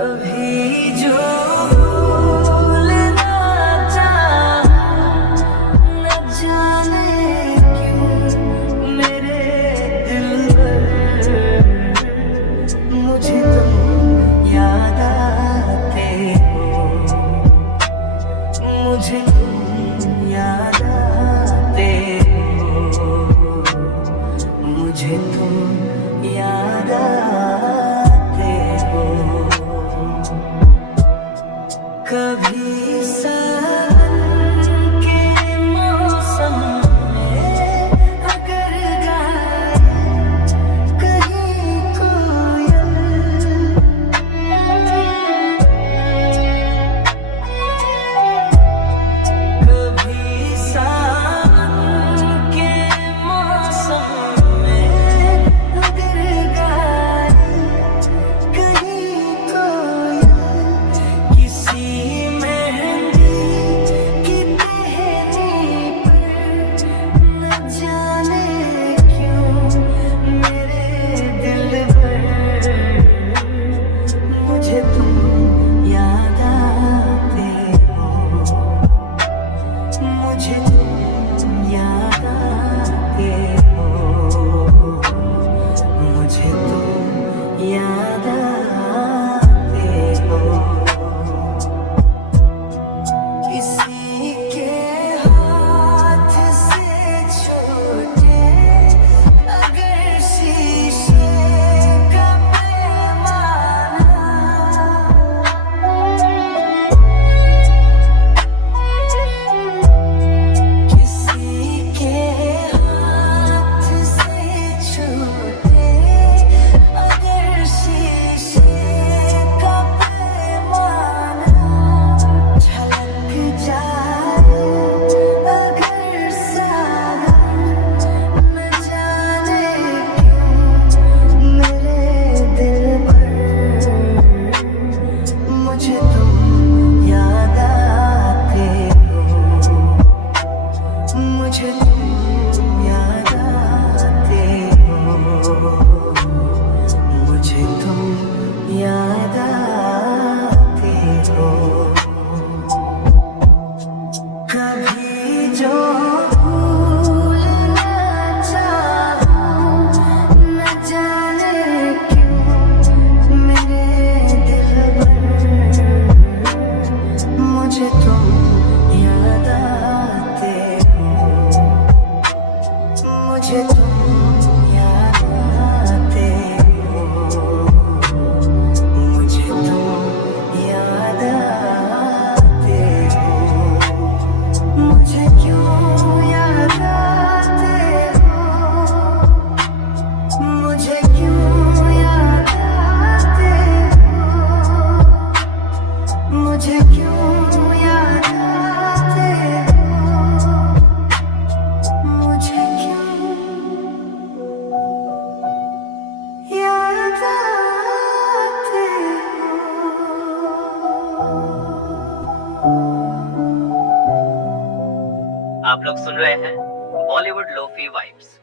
कभी जो भूलना चाहूं, न जाने क्यों मेरे दिल पर मुझे तुम याद आते हो, मुझे तुम याद आते हो, मुझे तुम याद आते हो। कभी सावन के मौसम में अगर गाए कहीं कोयल, कभी सावन के मौसम में अगर गाए कहीं कोयल, किसी मेहंदी की टहनी पर न जाने क्यों मेरे दिल पर मुझे तुम याद आते हो, मुझे तुम याद आते हो, मुझे तुम याद आते हो। किसी के हाथ से छूटे अगर शीशे का पैमाना, किसी के हाथ से छूटे अगर शीशे का पैमाना, झलक जाए अगर सागर, न जाने क्यों मेरे दिल पर मुझे तुम याद आते हो, मुझे तुम याद आते हो, मुझे तुम याद आते हो। कभी जो भूलना चाहूं, न जाने क्यों मेरे दिल पर मुझे तुम याद आते हो, मुझे तुम याद आते हो, मुझे तुम याद आते हो, मुझे क्यों याद आते हो, मुझे क्यों याद आते हो, मुझे क्यों याद आते हो, मुझे क्यों याद आते हो। आप लोग सुन रहे हैं बॉलीवुड लोफी वाइब्स।